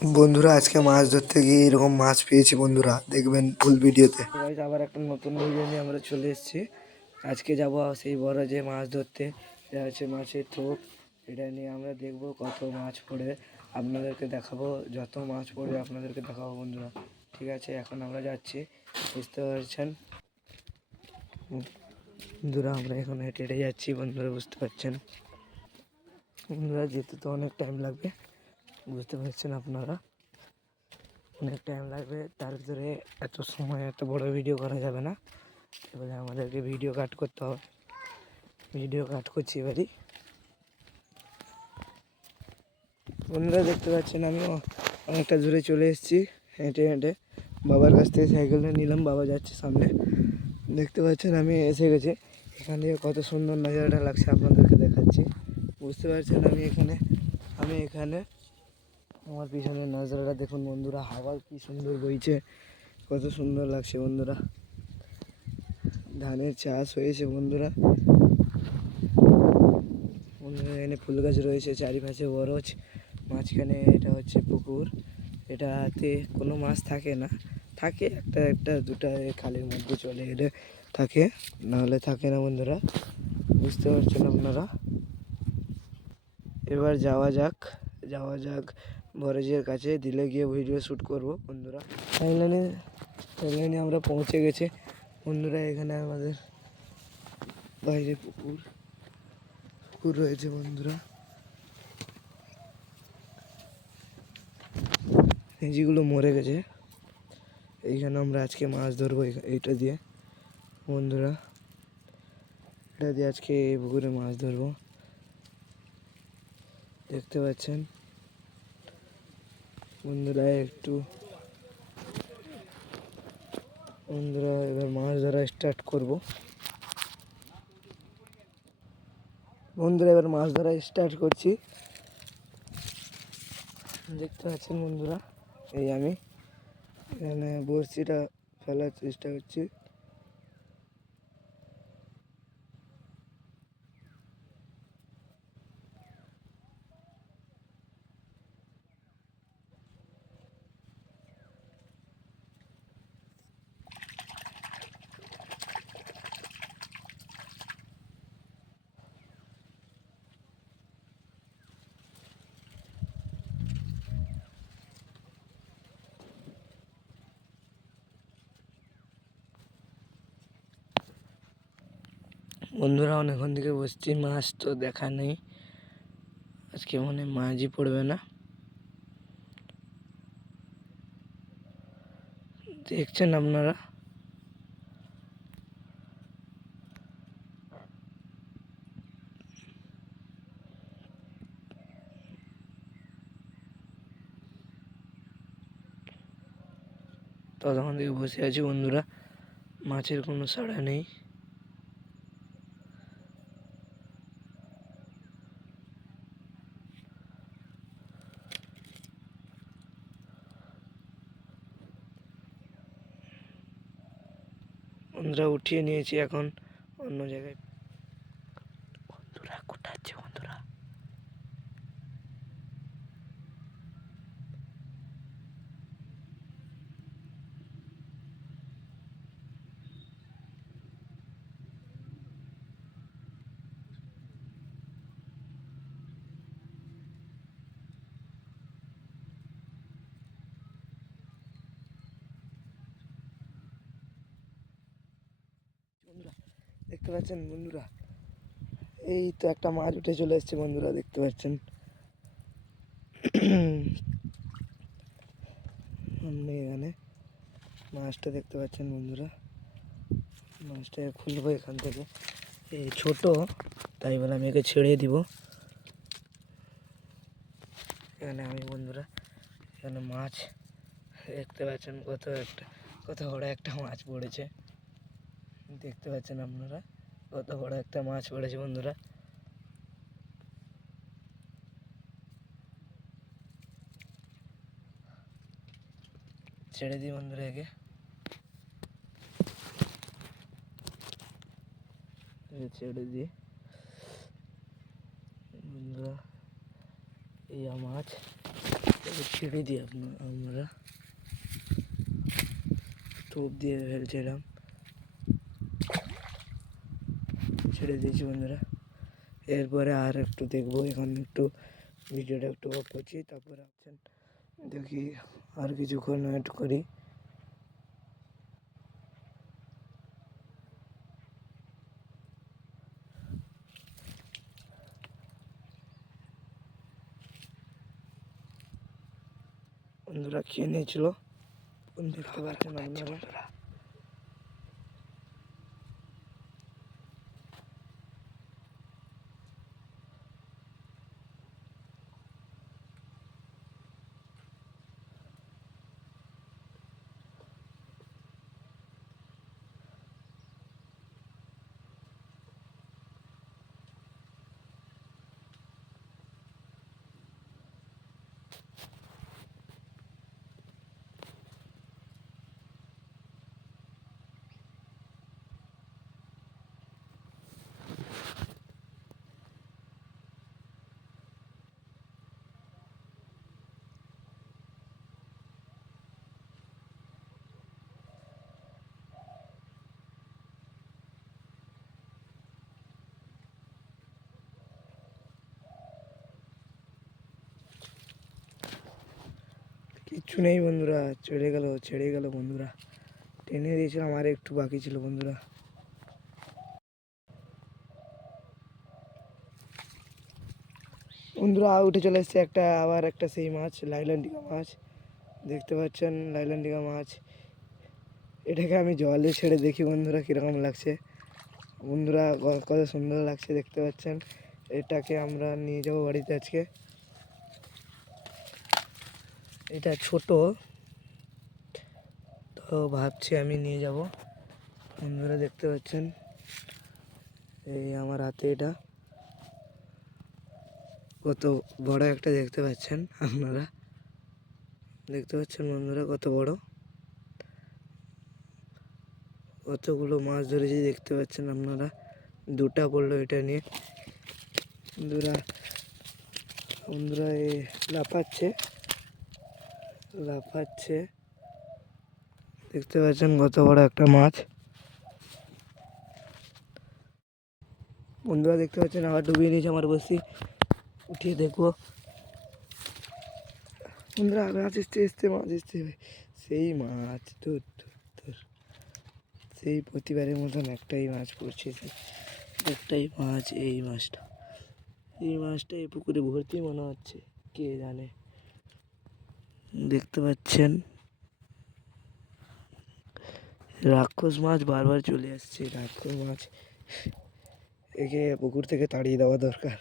বন্ধুরা আজকে মাছ ধরতে গিয়ে এরকম মাছ পেয়েছি বন্ধুরা, দেখবেন ফুল ভিডিওতে। আবার একটা নতুন ভিডিও নিয়ে আমরা চলে এসেছি। আজকে যাব সেই বড় যে মাছ ধরতে, এটা হচ্ছে মাছের থোপ। এটা নিয়ে আমরা দেখব কত মাছ পড়ে, আপনাদেরকে দেখাবো। যত মাছ পড়বে আপনাদেরকে দেখাবো বন্ধুরা। ঠিক আছে, এখন আমরা যাচ্ছি, বুঝতে পারছেন বন্ধুরা। আমরা এখন হেঁটে হেঁটে যাচ্ছি বন্ধুরা, বুঝতে পারছেন বন্ধুরা। যেতে তো অনেক টাইম লাগবে, বুঝতে পারছেন আপনারা, অনেক টাইম লাগবে। তার ভিতরে এত সময় এত বড় ভিডিও করা যাবে না, এবারে আমাদেরকে ভিডিও কাট করতে হবে। ভিডিও কাট করছি এবারই বন্ধুরা। দেখতে পাচ্ছেন আমি অনেকটা দূরে চলে এসেছি হেঁটে হেঁটে। বাবার কাছ থেকে সাইকেলটা নিলাম, বাবা যাচ্ছে সামনে। দেখতে পাচ্ছেন আমি এসে গেছি। এখান থেকে কত সুন্দর নজারাটা লাগছে আপনাদেরকে দেখাচ্ছি, বুঝতে পারছেন। আমি এখানে আমার পিছনে নজারাটা দেখুন বন্ধুরা, হাওয়া কি সুন্দর বইছে, কত সুন্দর লাগছে বন্ধুরা। ধানের চাষ হয়েছে বন্ধুরা। এখানে ফুল গাছ রয়েছে, চারিপাশে বরজ, মাঝখানে এটা হচ্ছে পুকুর। এটাতে কোনো মাছ থাকে না, থাকে একটা একটা দুটা খালের মধ্যে চলে এলে থাকে, নাহলে থাকে না বন্ধুরা, বুঝতে পারছেন আপনারা। এবার যাওয়া যাক বরজের কাছে, দিলে গিয়ে ভিডিও শ্যুট করবো বন্ধুরা। লাইনে আমরা পৌঁছে গেছি বন্ধুরা। এখানে আমাদের বাইরে পুকুর রয়েছে বন্ধুরা। যেগুলো মরে গেছে, এইখানে আমরা আজকে মাছ ধরবো এইটা দিয়ে বন্ধুরা। এটা দিয়ে আজকে এই পুকুরে মাছ ধরবো, দেখতে পাচ্ছেন বন্ধুরা। বন্ধুরা এবার মাছ ধরা স্টার্ট করব বন্ধুরা। এবার মাছ ধরা স্টার্ট করছি, দেখতে পাচ্ছেন বন্ধুরা। এই আমি এখানে বড়শিটা ফেলার চেষ্টা করছি। বন্ধুরা অনেকক্ষণ থেকে বসছি, মাছ তো দেখা নেই। আজকে মনে মাছই পড়বে না, দেখছেন আপনারা। ততক্ষণ থেকে বসে আছি বন্ধুরা, মাছের কোনো সাড়া নেই। বন্ধুরা উঠিয়ে নিয়েছি, এখন অন্য জায়গায় বন্ধুরা কোটাচ্ছে বন্ধুরা। দেখতে পাচ্ছেন বন্ধুরা, এই তো একটা মাছ উঠে চলে এসছে বন্ধুরা, দেখতে পাচ্ছেন। আপনি এখানে মাছটা দেখতে পাচ্ছেন বন্ধুরা। মাছটা খুলবো এখান থেকে, এই ছোট, তাই বলে আমি একে ছেড়ে দিব। এখানে আমি বন্ধুরা, এখানে মাছ দেখতে পাচ্ছেন, কত বড় একটা মাছ পড়েছে, দেখতে পাচ্ছেন আপনারা। কত বড় একটা মাছ পড়েছে বন্ধুরা। ছেড়ে দিই বন্ধুরা একে, ছেড়ে দিই বন্ধুরা। এই মাছ ছেড়ে দিই আমরা টোপ দিয়ে ফেলছিলাম, ছেড়ে দিয়েছি বন্ধুরা। এরপরে আর একটু দেখবো, এখন একটু ভিডিওটা একটু অফ করছি, তারপরে আছেন দেখি আর কিছুক্ষণ ওয়েট করি। বন্ধুরা খেয়ে নিয়েছিল, দেখতে পাচ্ছেন আপনারা। কিচ্ছু নেই বন্ধুরা, ছেড়ে গেল বন্ধুরা। টেনে দিয়েছিলাম, আর একটু বাকি ছিল বন্ধুরা। বন্ধুরা উঠে চলে এসছে আবার একটা সেই মাছ, লাইলনটিকা মাছ। দেখতে পাচ্ছেন লাইলনটিকা মাছ। এটাকে আমি জলে ছেড়ে দেখি বন্ধুরা কীরকম লাগছে। বন্ধুরা কত সুন্দর লাগছে দেখতে পাচ্ছেন। এটাকে আমরা নিয়ে যাবো বাড়িতে আজকে। এটা ছোট, তো ভাবছি আমি নিয়ে যাব। বন্ধুরা দেখতে পাচ্ছেন এই আমার হাতে এটা কত বড় একটা, দেখতে পাচ্ছেন আপনারা, দেখতে পাচ্ছেন বন্ধুরা কত বড়। কতগুলো মাছ ধরেছি দেখতে পাচ্ছেন আপনারা। দুটা পড়লো এটা নিয়ে। বন্ধুরা বন্ধুরা এ লাফাচ্ছে দেখতে পাচ্ছেন কত বড় একটা মাছ। বন্ধুরা দেখতে পাচ্ছেন আবার ডুবিয়ে নিয়েছে আমার বসি, উঠিয়ে দেখবো। বন্ধুরা মাছ এসছে সেই মাছ, ধুর সেই প্রতিবারের মতন একটাই মাছ পড়ছে, একটাই মাছ। এই মাছটা এই পুকুরে ভর্তি মনে হচ্ছে, কে জানে। দেখতে পাচ্ছেন রাক্ষস মাছ বারবার চলে আসছে। রাক্ষস মাছ, একে পুকুর থেকে তাড়িয়ে দেওয়া দরকার,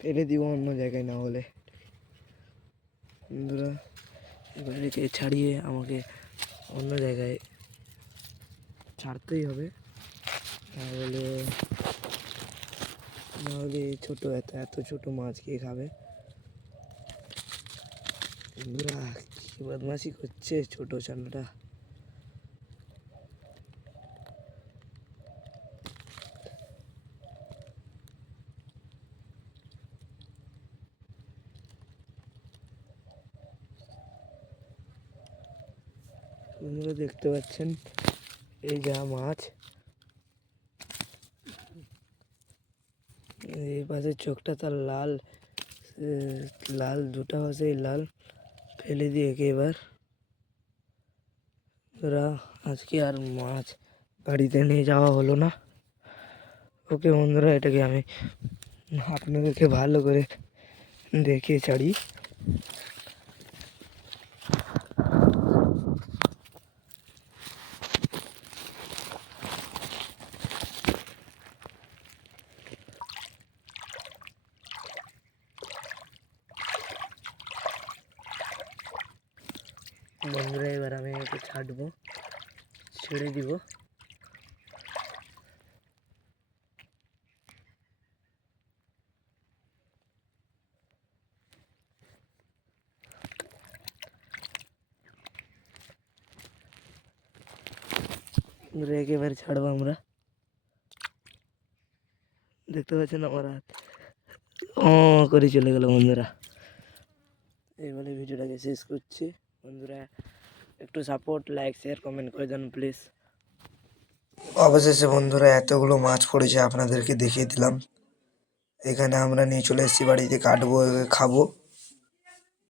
ফেলে দিব অন্য জায়গায়, না হলে। বন্ধুরা এবার একে ছাড়িয়ে আমাকে অন্য জায়গায় ছাড়তেই হবে, নাহলে ছোটো এত ছোটো মাছ কে খাবে। বন্ধুরা কি বদমাশি করছে ছোটো চান্ডাটা। বন্ধুরা দেখতে পাচ্ছেন এই যা মাছ, এই পাশে চোখটা তার লাল, দুটা পাশে লাল। ফেলে দিয়ে এবার ওরা আজকে আর মাছ বাড়িতে নিয়ে যাওয়া হলো না। ওকে বন্ধুরা এটাকে আমি আপনাদেরকে ভালো করে দেখে ছাড়ি। বন্ধুরা এবার আমি একে ছাড়বো, ছেড়ে দিব। একেবারে ছাড়বো আমরা। দেখতে পাচ্ছেন আমার হাত করে চলে গেল বন্ধুরা। এই বলে ভিডিও ভিডিওটাকে শেষ করছি। বন্ধুরা একটু সাপোর্ট, লাইক, শেয়ার, কমেন্ট করে দেন প্লিজ। অবশেষে বন্ধুরা এতগুলো মাছ পড়েছে আপনাদেরকে দেখিয়ে দিলাম। এখানে আমরা নিয়ে চলে এসেছি বাড়িতে, কাটবো, খাবো।